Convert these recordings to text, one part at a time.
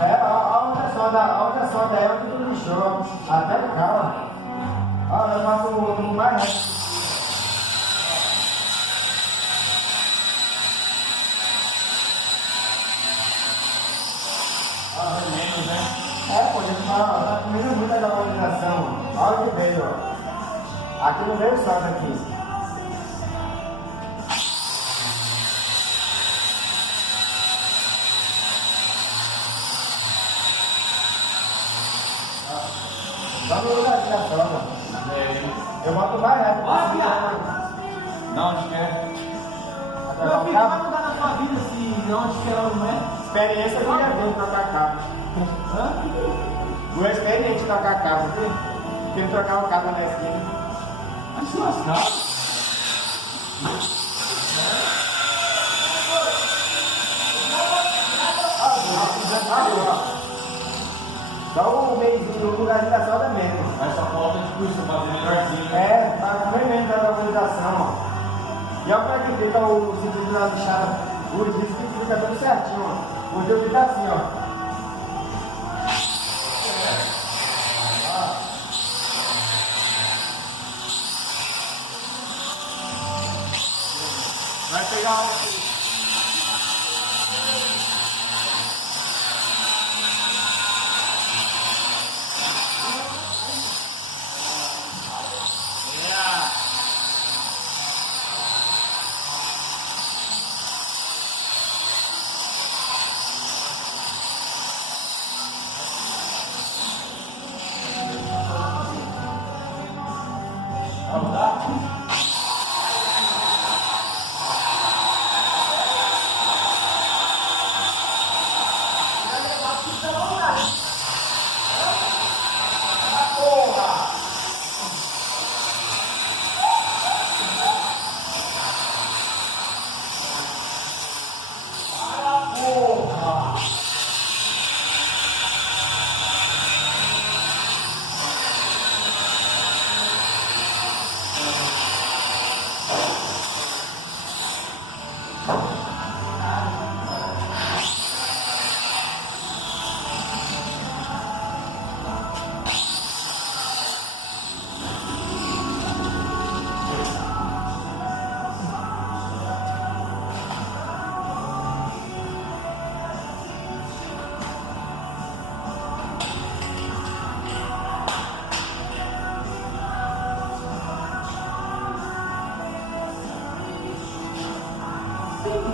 É, olha só, daí onde tu lixou, até o carro. Olha, eu faço o mais rápido. É, pô, gente fala, tá comendo muita galvanização. Olha o que veio, ó. Aqui não veio só daqui. Só no lugarzinho da prova. Eu boto mais rápido. Olha, viado! Não, onde quer? Meu filho, vai mudar na sua vida se onde quer ou não é? Experiência que eu já vi trocar carro. Hã? Não é experiente trocar carro, viu? Tem que trocar o carro na esquina. Vai se lascar. Só o meizinho, o lugarzinho da solda mesmo. Mas só falta de custo pra fazer melhorzinho. É, tá bem menos da organização, ó. E olha como é que fica o sentido da lixada. O disco que fica tudo certinho, ó. O teu fica assim, ó. Vai pegar o...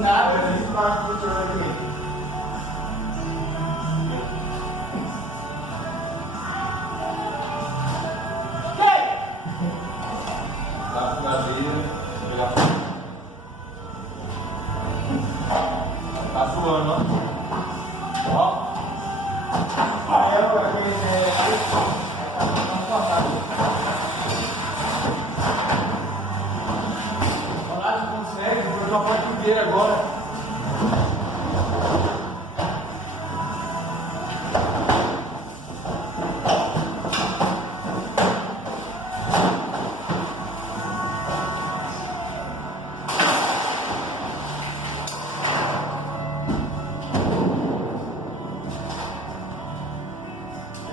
Nada, a gente passa por isso aqui. Tá com gasolina, pegar... Tá suando, ó. Ó. Aí eu Olha, não consegue, vou jogar a parte inteira agora.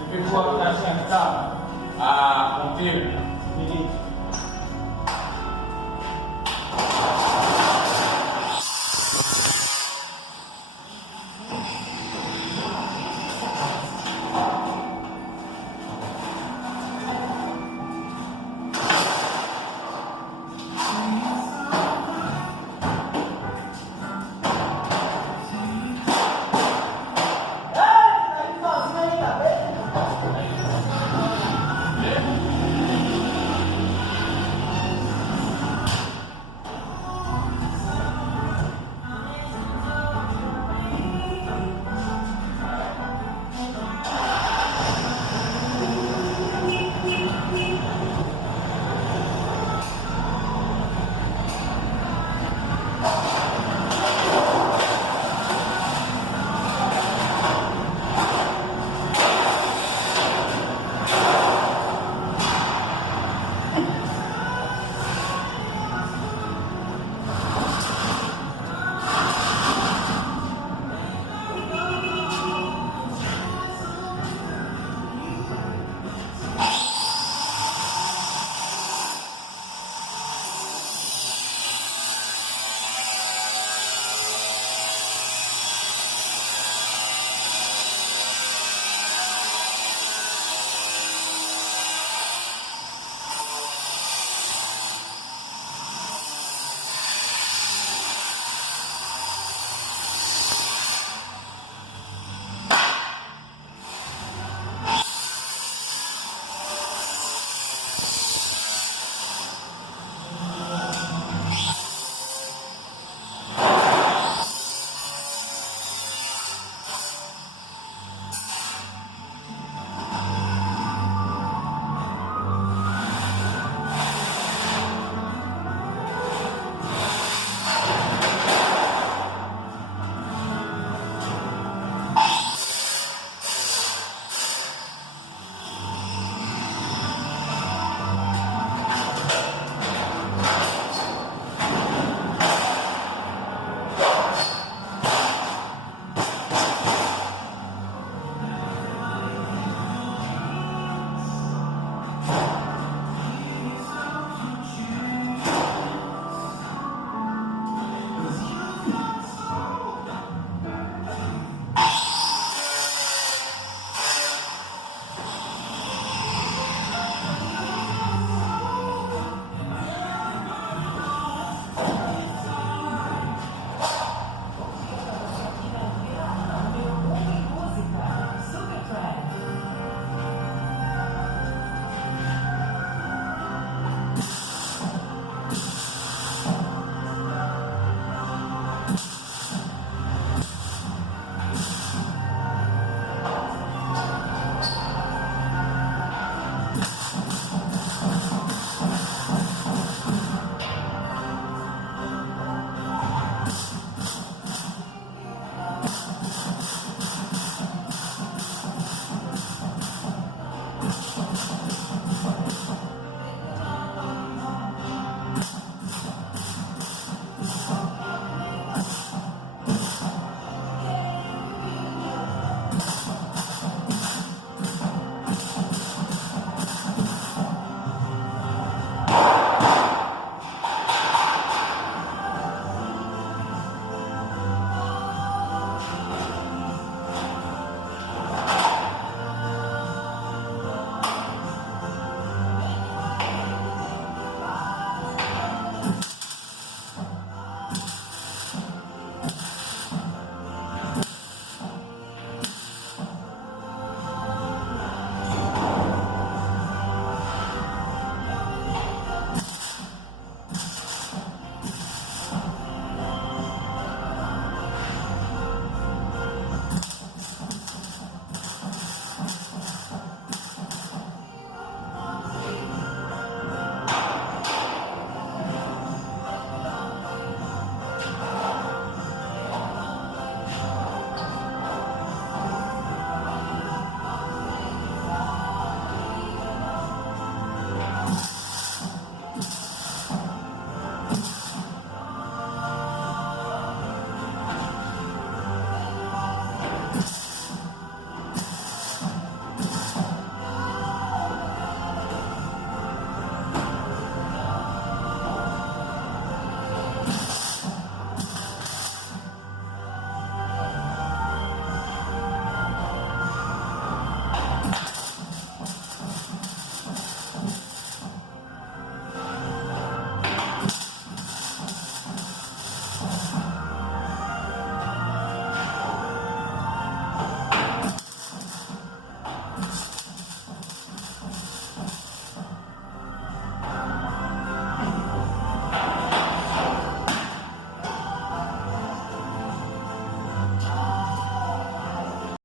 Ele fechou a caixinha que tá? A ponteira.